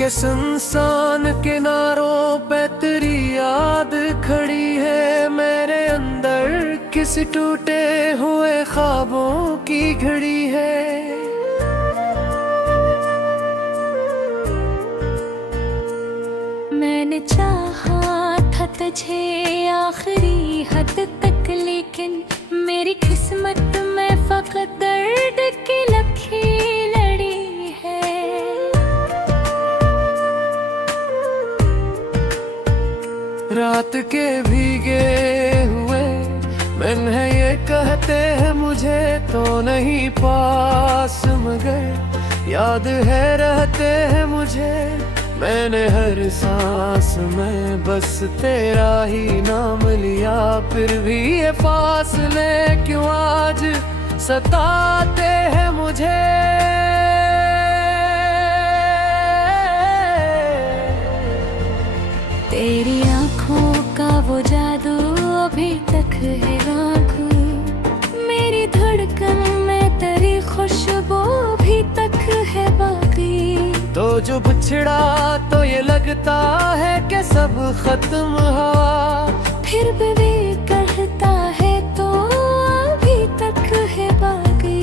के सुनसान किनारों पे तेरी याद खड़ी है, मेरे अंदर किसी टूटे हुए ख्वाबों की घड़ी है। मैंने चाहा था तुझे आखिरी हद तक, लेकिन मेरी किस्मत में फकत दर्द की लकीर लड़ी है। रात के भीगे हुए मैंने ये कहते हैं मुझे तो नहीं पास, मगर याद है रहते हैं मुझे। मैंने हर सांस में बस तेरा ही नाम लिया, फिर भी ये फासले क्यों आज सताते हैं मुझे। तेरी आँखों का वो जादू अभी तक है आँखों, मेरी धड़कन में तेरी खुशबू अभी तक है बाकी। तो जो बिछड़ा तो ये लगता है कि सब खत्म हुआ, फिर भी कहता है तो अभी तक है बाकी।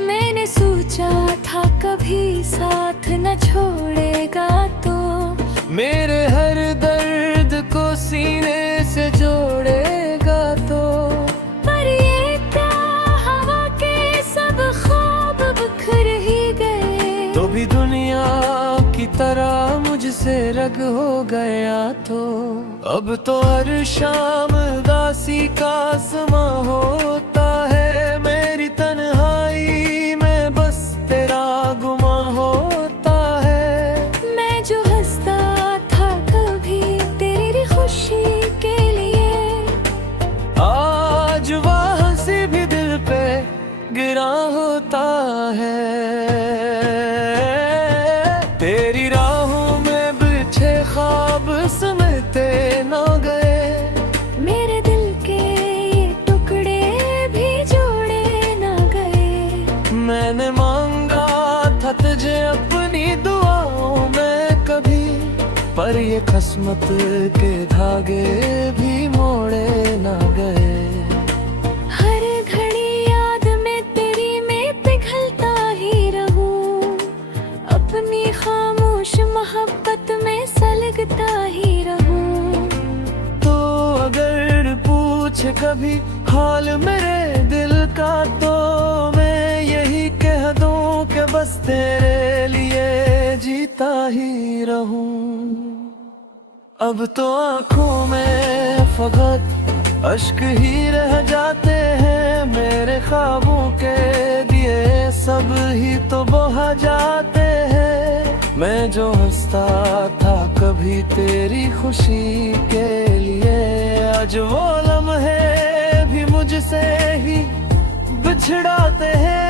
मैंने सोचा था कभी साथ न छोड़ेगा, तो मेरे हर दर्द को सीने से जोड़ेगा तो। पर ये क्या हवा के सब ख्वाब बिखर ही गए, तो भी दुनिया की तरह मुझसे रग हो गया तो। अब तो हर शाम उदासी का समा होता है, मेरी तन्हाई में बस तेरा गुमा होता है। मैं जो हंसता था कभी तेरी खुशी के लिए, आज वह हंसी भी दिल पे गिरा होता है। तेरी राहों में बिछे ख्वाब समेटे न गए, मेरे दिल के ये टुकड़े भी जोड़े न गए। मैंने मांगा था तुझे अपनी दुआओं में कभी, पर ये किस्मत के धागे भी मोड़े न गए। हर घड़ी याद में तेरी मैं पिघलता ही रहूं, अपनी खामोश मोहब्बत में सलगता ही रहूं। तो अगर पूछे कभी हाल मेरे दिल का, तो मैं यही कह दूं कि बस तेरे लिए जीता ही रहूं। अब तो आँखों में फकत अश्क ही रह जाते हैं, मेरे ख्वाबों के दिए सब ही तो बुझ जाते हैं। मैं जो हंसता था कभी तेरी खुशी के लिए, आज वो लम्हे भी मुझसे ही बिछड़ाते हैं।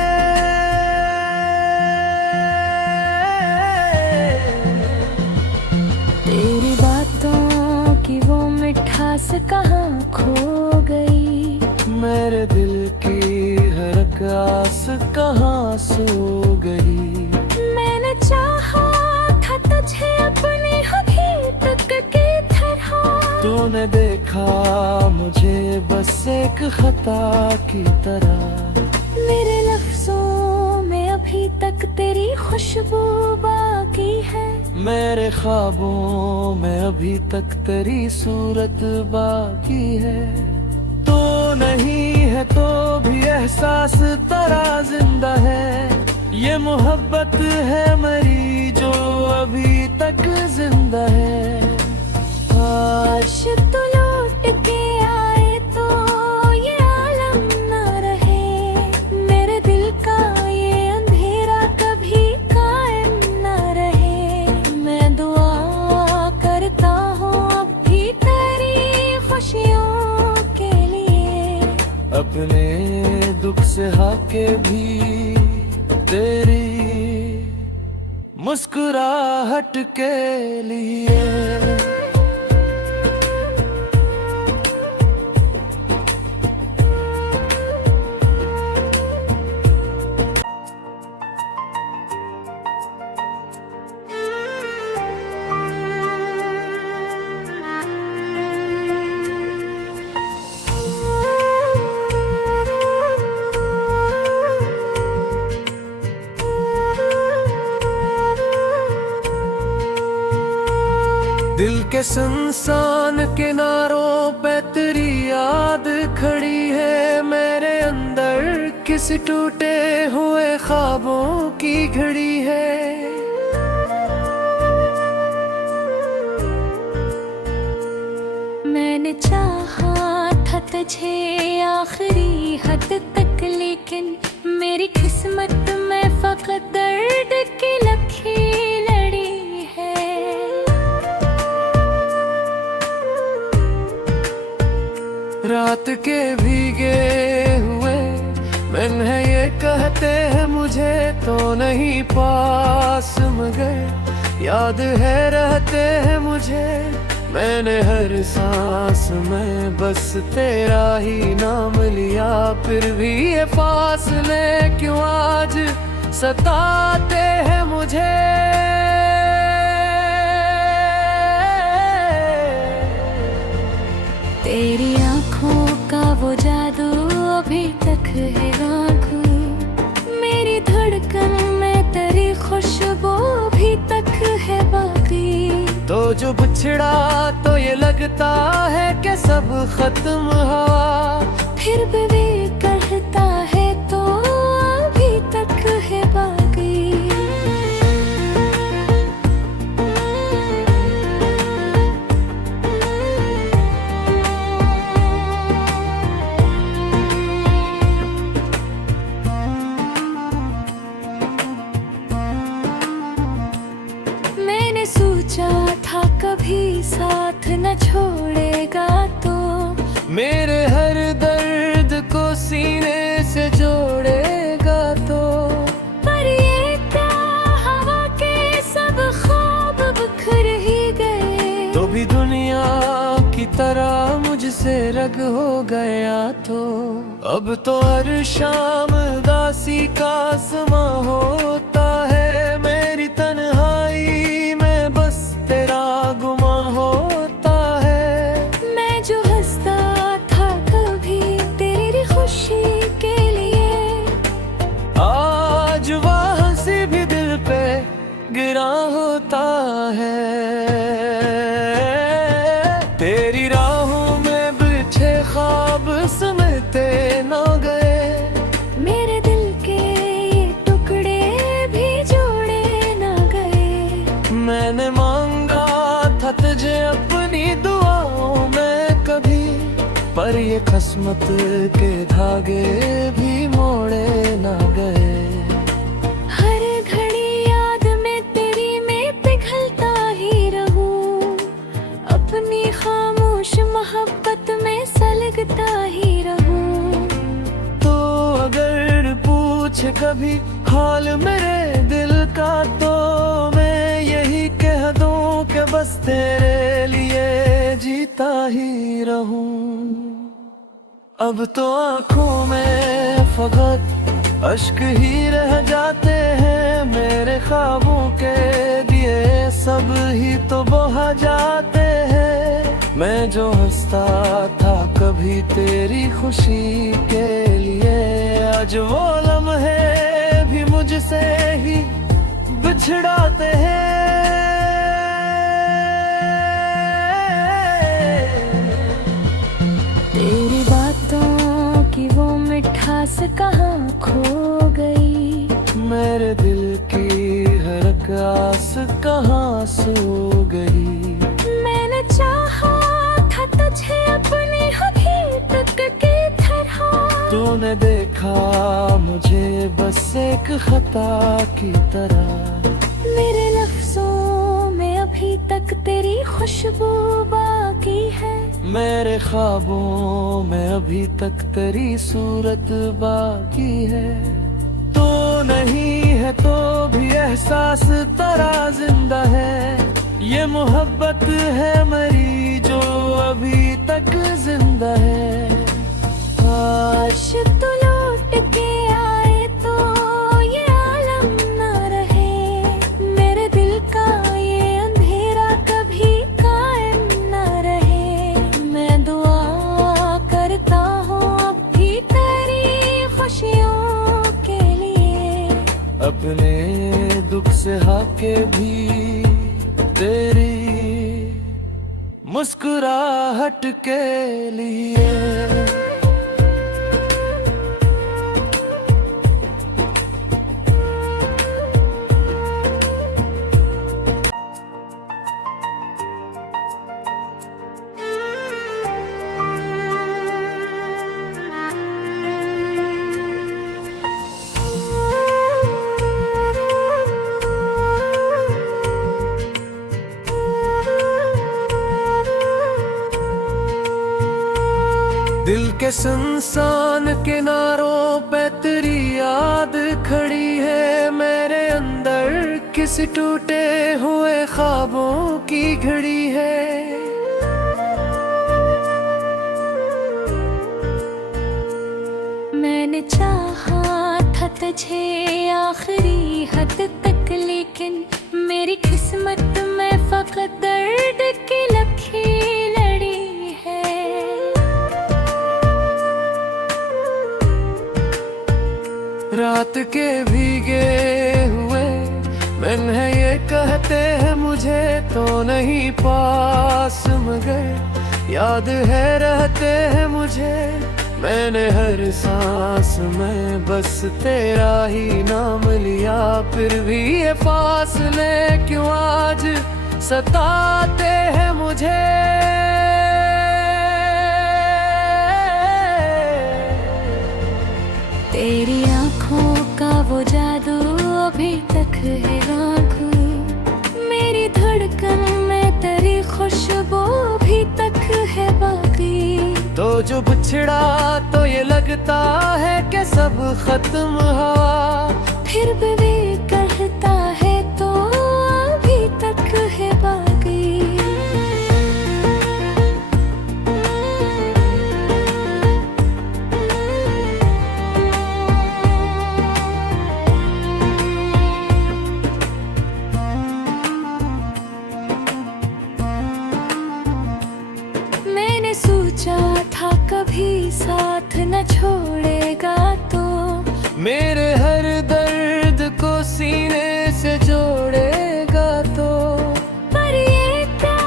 तेरी बातों की वो मिठास कहाँ खो गई, मेरे दिल की हर आस कहाँ सो गई। मैंने चाहा था तुझे अपनी हकीकत की तरह, तूने देखा मुझे बस एक खता की तरह। मेरे लफ्जों में अभी तक तेरी खुशबू बाकी है, मेरे ख्वाबों में अभी तक तेरी सूरत बाकी है। तो नहीं है तो भी एहसास तेरा जिंदा है, ये मोहब्बत है मरी जो अभी तक जिंदा है। काश तू लौट के आए तो ये आलम न रहे, मेरे दिल का ये अंधेरा कभी कायम न रहे। मैं दुआ करता हूँ अब भी तेरी खुशियों के लिए, अपने दुख से हाके भी तेरी मुस्कुराहट के लिए। दिल के सुनसान किनारों पे तेरी याद खड़ी है, मेरे अंदर किसी टूटे हुए ख्वाबों की घड़ी है। मैंने चाहा था तुझे आखिरी हद तक, लेकिन मेरी किस्मत में फकत दर्द की लकीर लड़ी है। रात के भीगे हुए मैंने ये कहते हैं मुझे तो नहीं पास, मगर याद है रहते हैं मुझे। मैंने हर सांस में बस तेरा ही नाम लिया, फिर भी ये फासले क्यों आज सताते हैं मुझे। तेरी आँखों का वो जादू अभी तक है आँखों, मेरी धड़कन में तेरी खुशबू अभी तक है बाकी। तो जो बिछड़ा तो ये लगता है कि सब खत्म हुआ, फिर भी कहता है तो अभी तक है बाकी। मैंने सोचा था कभी साथ न छोड़ेगा तो, मेरे हर दर्द को सीने से जोड़ेगा तो। पर ये क्या हवा के सब ख्वाब बिखर ही गए, तो भी दुनिया की तरह मुझसे रग हो गया तो। अब तो हर शाम उदासी का समा होता है, मेरी तन्हाई में बस तेरा गुमा होता है। मैं जो हंसता था कभी तेरी खुशी के लिए, आज वह हंसी भी दिल पे गिरा होता है। तेरी राहों में बिछे ख्वाब समेटे न गए, मेरे दिल के ये टुकड़े भी जोड़े न गए। मैंने मांगा था तुझे अपनी दुआओं में कभी, पर ये किस्मत के धागे भी मोड़े न गए। हर घड़ी याद में तेरी मैं पिघलता ही रहूं, अपनी खामोश मोहब्बत में सलगता ही रहूं। तो अगर पूछे कभी हाल मेरे दिल का, तो मैं यही कह दूं कि बस तेरे लिए जीता ही रहूं। अब तो आँखों में फकत अश्क ही रह जाते हैं, मेरे ख्वाबों के दिए सब ही तो बुझ जाते हैं। मैं जो हंसता था कभी तेरी खुशी के लिए, आज वो लम्हे भी मुझसे ही बिछड़ाते हैं। तेरी बातों की वो मिठास कहाँ खो गई, मेरे दिल की हर आस कहाँ सो गई। मैंने चाहा था तुझे अपनी हकीकत की तरह, तूने देखा मुझे बस एक खता की तरह। मेरे लफ्जों में अभी तक तेरी खुशबू बाकी है, मेरे ख्वाबों में अभी तक तेरी सूरत बाकी है। तो नहीं है तो भी एहसास तेरा जिंदा है। ये मोहब्बत है मरी जो अभी तक जिंदा है। काश तू लौट के आए तो ये आलम न रहे। मेरे दिल का ये अंधेरा कभी कायम न रहे। मैं दुआ करता हूँ अब भी तेरी खुशियों के लिए। अपने दुख से हाके भी तेरी मुस्कुराहट के लिए। दिल के सुनसान किनारों पे तेरी याद खड़ी है। मेरे अंदर किसी टूटे हुए ख्वाबों की घड़ी है। मैंने चाहा था तुझे आखिरी हद तक, लेकिन मेरी किस्मत में फकत दर्द की लकीर लड़ी है। रात के भीगे हुए दिन है ये कहते हैं मुझे तो नहीं पास, मगर याद है रहते हैं मुझे। मैंने हर सांस में बस तेरा ही नाम लिया, फिर भी ये फासले क्यों आज सताते हैं मुझे। तेरी आँखों का वो जादू अभी तक है आँखों, मेरी धड़कन में तेरी खुशबू अभी तक है बाकी। तो जो बिछड़ा तो ये लगता है कि सब खत्म हुआ, फिर भी कहता है तो अभी तक है बाकी। मैंने सोचा था कभी साथ न छोड़ेगा तो, मेरे हर दर्द को सीने से जोड़ेगा तो। पर ये क्या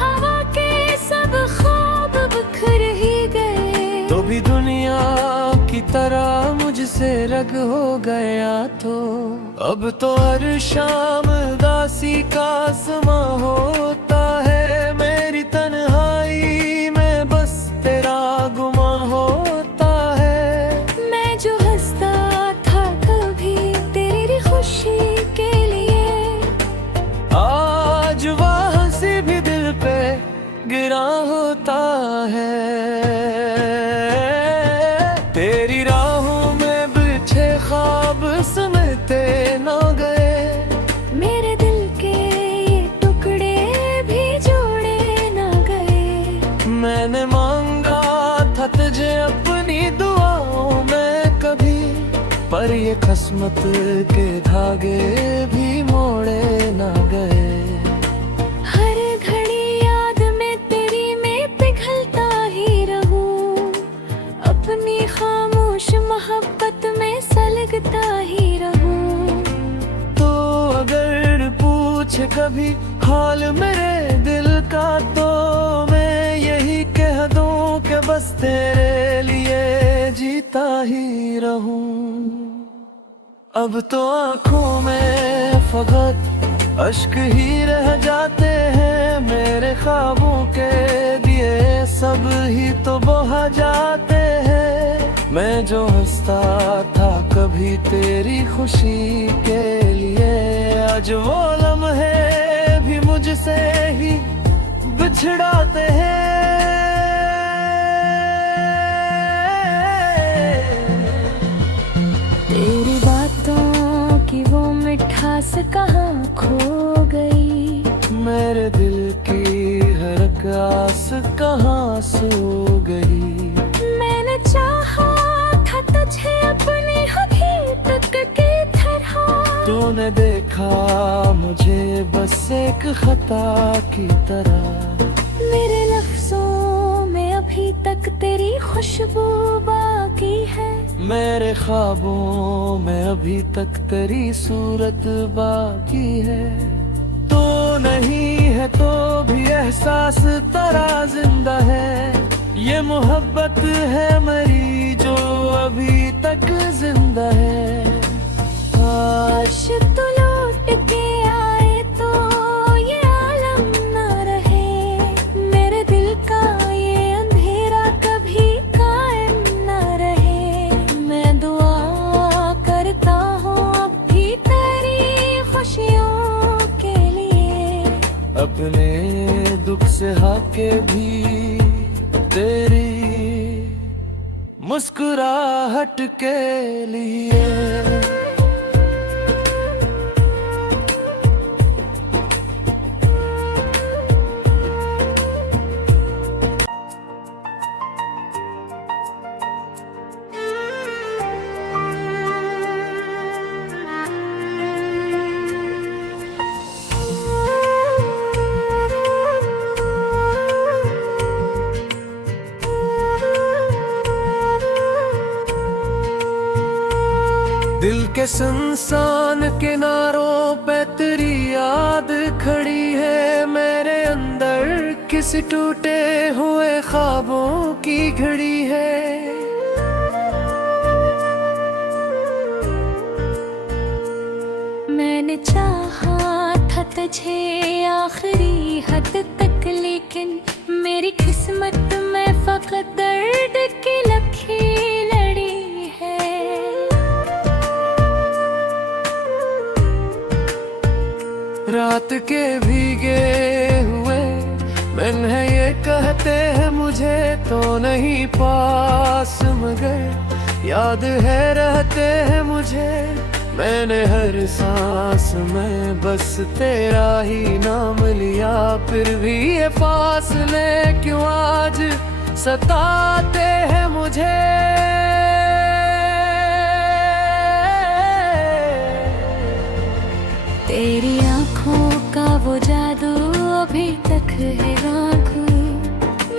हवा के सब ख्वाब बिखर ही गए, तो भी दुनिया की तरह मुझसे रग हो गया तो। अब तो हर शाम उदासी का समा होता है, मेरी तन्हाई में बस तेरा गुमा होता है। मैं जो हंसता था कभी तेरी खुशी के लिए, आज वह हंसी भी दिल पे गिरा होता है। तेरी राहों में बिछे ख्वाब सुनते न गए, मेरे दिल के ये टुकड़े भी जोड़े न गए। मैंने मांगा था तुझे अपनी दुआओं में कभी, पर ये किस्मत के धागे भी मोड़े न गए। हर घड़ी याद में तेरी मैं पिघलता ही रहूं, अपनी खामोश मोहब्बत में सलगता ही रहूं। तो अगर पूछे कभी हाल मेरे दिल का, तो मैं यही कह दूं कि बस तेरे लिए जीता ही रहूं। अब तो आँखों में फकत अश्क ही रह जाते हैं, मेरे ख्वाबों के दिए सब ही तो बहा जाते हैं। मैं जो हंसता था कभी तेरी खुशी के लिए, आज वो लम्हे भी मुझसे ही बिछड़ाते हैं। तेरी बातों की वो सांस कहाँ खो गई, मेरे दिल की हर आस कहाँ सो गई। मैंने चाहा था तुझे अपनी हकीकत की तरह, तूने देखा मुझे बस एक खता की तरह। मेरे लफ्जों में अभी तक तेरी खुशबू बाकी है, मेरे ख्वाबों में अभी तक तेरी सूरत बाकी है। तो नहीं है तो भी एहसास तेरा जिंदा है, ये मोहब्बत है मेरी जो अभी तक जिंदा है। काश तू लौट के आए तो ये आलम न रहे, मेरे दिल का ये अंधेरा कभी कायम न रहे। मैं दुआ करता हूँ अब भी तेरी खुशियों के लिए, अपने दुख से हाके भी तेरी मुस्कुराहट के लिए। दिल के सुनसान किनारों पे तेरी याद खड़ी है, मेरे अंदर किसी टूटे हुए ख्वाबों की घड़ी है। मैंने चाहा था तुझे आखिरी हद तक, लेकिन मेरी किस्मत में फकत दर्द की लकीर लड़ी है। रात के भीगे हुए दिन है ये कहते हैं मुझे तो नहीं पास, मगर याद है रहते हैं मुझे। मैंने हर सांस में बस तेरा ही नाम लिया, फिर भी ये फासले क्यों आज सताते हैं मुझे। तेरी आँखों का वो जादू अभी तक है आँखों,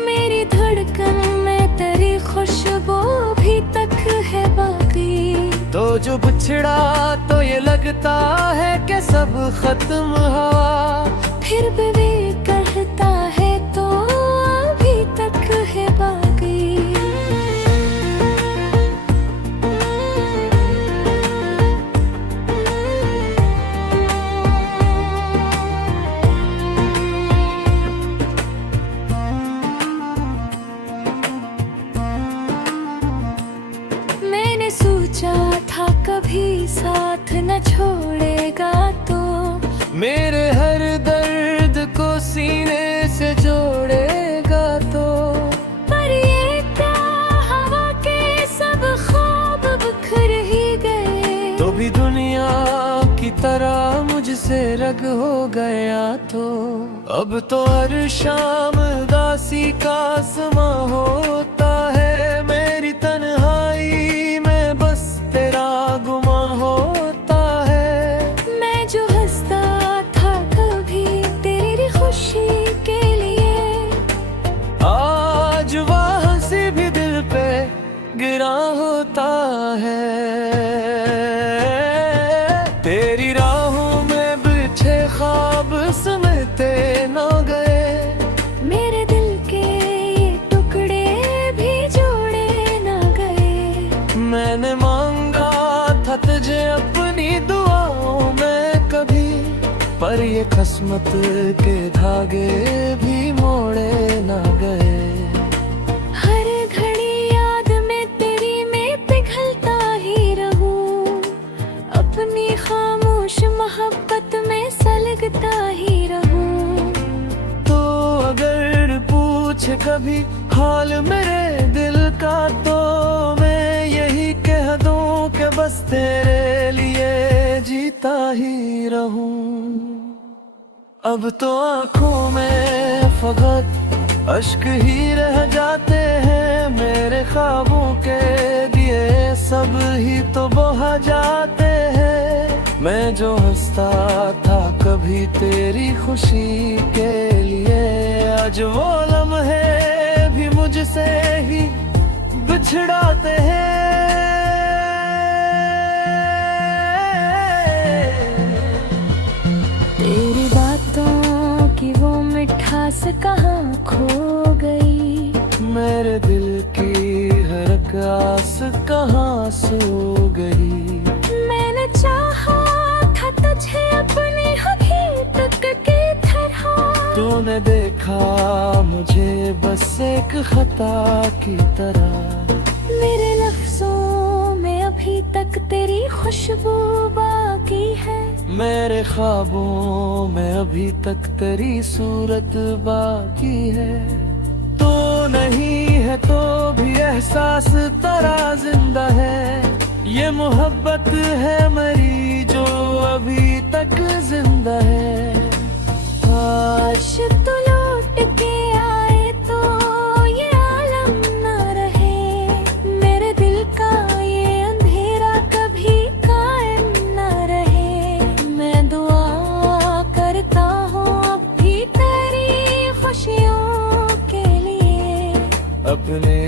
मेरी धड़कन में तेरी खुशबू अभी तक है बाकी। तो जो बिछड़ा तो ये लगता है कि सब खत्म हुआ, फिर भी कहता है तो अभी तक है बाकी। मैंने सोचा था कभी साथ न छोड़ेगा तो, मेरे हर दर्द को सीने से जोड़ेगा तो। पर ये क्या हवा के सब ख्वाब बिखर ही गए, तो भी दुनिया की तरह मुझसे रग हो गया तो। अब तो हर शाम उदासी का समा होता है, मेरी तन्हाई में बस तेरा गुमा होता है। मैं जो हंसता था कभी तेरी खुशी के लिए, आज वह हंसी भी दिल पे गिरा होता है। तेरी राहों में बिछे ख्वाब समेटे ना गए, मेरे दिल के ये टुकड़े भी जोड़े ना गए। मैंने मांगा था तुझे अपनी दुआओं में कभी, पर ये किस्मत के धागे भी मोड़े ना गए। हर घड़ी याद में तेरी मैं पिघलता ही रहूं, अपनी खामोश मोहब्बत में सलगता ही रहूं। तो अगर पूछे कभी हाल मेरे दिल का, तो मैं यही कह दूं कि बस तेरे लिए जी जीता ही रहूं। अब तो आंखों में फकत अश्क ही रह जाते हैं, मेरे ख्वाबों के दिए सब ही तो बहा जाते हैं। मैं जो हंसता था कभी तेरी खुशी के लिए, आज वो लम्हे भी मुझसे ही बिछड़ाते हैं। तेरी बातों की वो मिठास कहाँ खो गई, मेरे दिल की हर आस कहाँ सो गई। मैंने चाहा था तुझे अपनी हकीकत की तरह, तूने देखा मुझे बस एक खता की तरह। मेरे लफ्जों में अभी तक तेरी खुशबू बाकी है, मेरे ख्वाबों में अभी तक तेरी सूरत बाकी है। तू नहीं है तो भी एहसास तेरा जिंदा है, ये मोहब्बत है मेरी जो अभी तक जिंदा है। काश तू लौट के आए तो ये आलम ना रहे, मेरे दिल का ये अंधेरा कभी कायम ना रहे। मैं दुआ करता हूँ अब भी तेरी खुशियों के लिए, अपने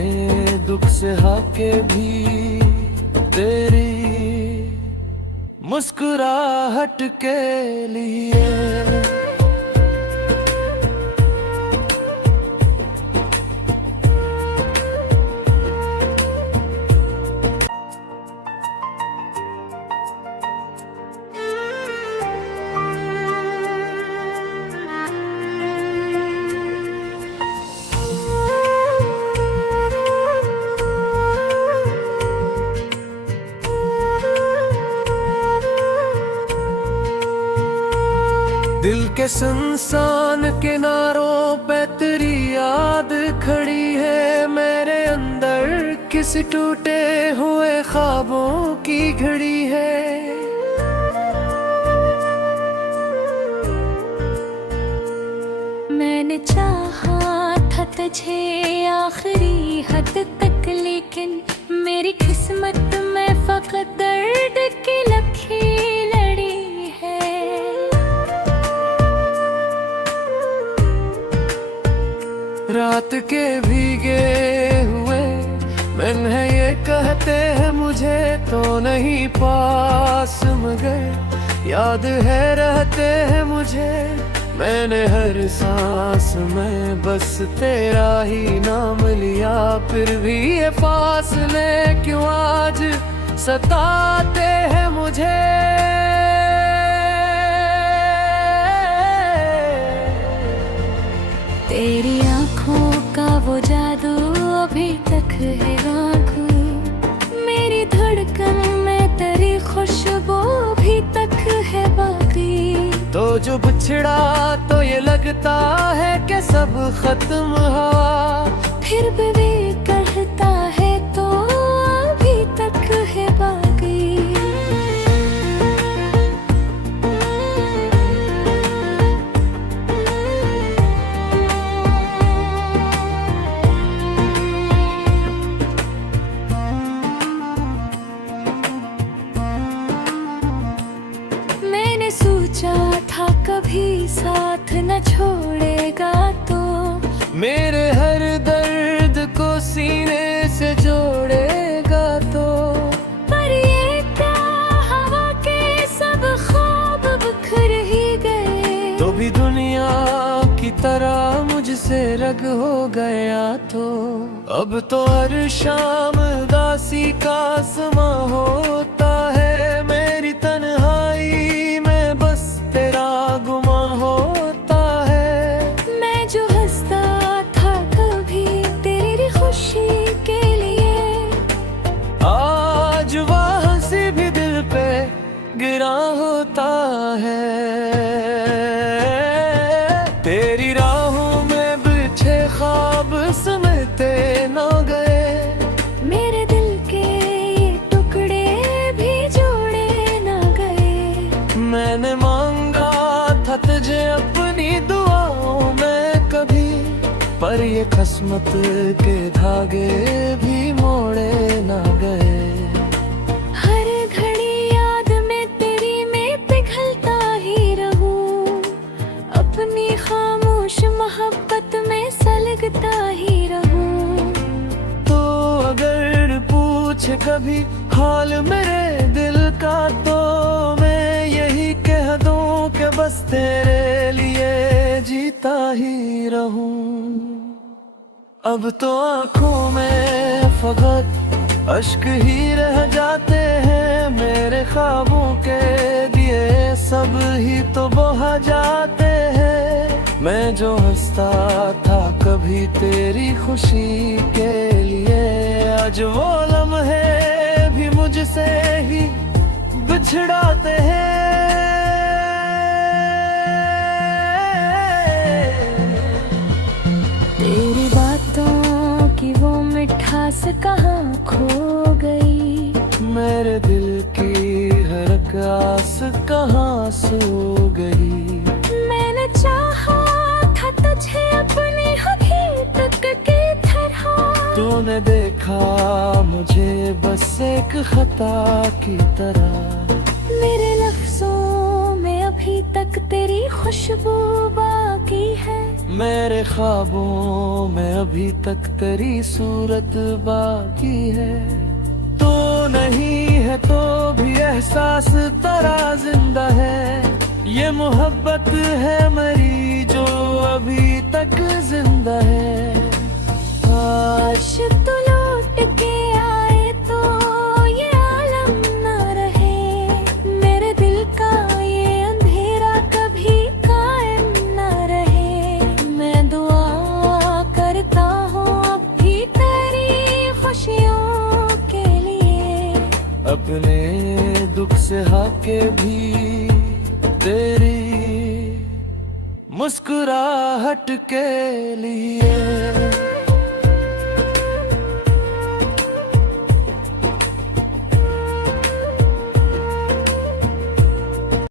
दुख से हाके भी तेरी मुस्कुराहट के लिए। दिल के सुनसान किनारों पे तेरी याद खड़ी है, मेरे अंदर किसी टूटे हुए ख्वाबों की घड़ी है। मैंने चाहा था तुझे आखिरी हद तक, लेकिन मेरी किस्मत में फकत दर्द की लकीर लड़ी है। रात के भीगे हुए मन है ये कहते हैं मुझे, तो नहीं पास मगर याद है रहते हैं मुझे। मैंने हर सांस में बस तेरा ही नाम लिया, फिर भी ये फासले क्यों आज सताते हैं मुझे। तेरी आँखों का वो जादू अभी तक है आँखों, मेरी धड़कन में तेरी खुशबू अभी तक है बाकी। तो जो बिछड़ा तो ये लगता है कि सब खत्म हुआ, फिर भी कहता है तो अभी तक है बाकी। मैंने सोचा था कभी साथ न छोड़ेगा तो, मेरे हर दर्द को सीने से जोड़ेगा तो। पर ये क्या हवा के सब ख्वाब बिखर ही गए, तो भी दुनिया की तरह मुझसे रग हो गया तो। अब तो हर शाम उदासी का समा होता है, मेरी तन्हाई में बस तेरा गुमा होता है। मैं जो हंसता था कभी तेरी खुशी के लिए, आज वह हंसी भी दिल पे गिरा होता है। तेरी राहों में बिछे ख्वाब समेटे ना गए, मेरे दिल के ये टुकड़े भी जोड़े ना गए। पर ये किस्मत के धागे भी मोड़े ना गए। हर घड़ी याद में तेरी में पिघलता ही रहूं, अपनी खामोश मोहब्बत में सलगता ही रहूं। तो अगर पूछे कभी हाल मेरे दिल का, तो मैं यही कह दूं कि बस तेरे लिए जीता ही रहूं। अब तो आंखों में फकत अश्क ही रह जाते हैं, मेरे ख्वाबों के दिए सब ही तो बहा जाते हैं। मैं जो हंसता था कभी तेरी खुशी के लिए, आज वो लम्हे भी मुझसे ही बिछड़ाते हैं। तेरी बातों की वो मिठास कहाँ खो गई, मेरे दिल की हर आस कहाँ सो गई। मैंने चाहा था तुझे अपनी हकीकत की तरह, तूने देखा मुझे बस एक खता की तरह। मेरे लफ्जों में अभी तक तेरी खुशबू बाकी है, मेरे ख्वाबों में अभी तक तेरी सूरत बाकी है। तो नहीं है तो भी एहसास तेरा जिंदा है, ये मोहब्बत है मेरी जो अभी तक जिंदा है। काश तू लौट के आए तो ये आलम ना रहे, मेरे दिल का ये अंधेरा कभी कायम ना रहे। मैं दुआ करता हूँ अब भी तेरी खुशियों के लिए, अपने दुख से हाके भी तेरी मुस्कुराहट के लिए।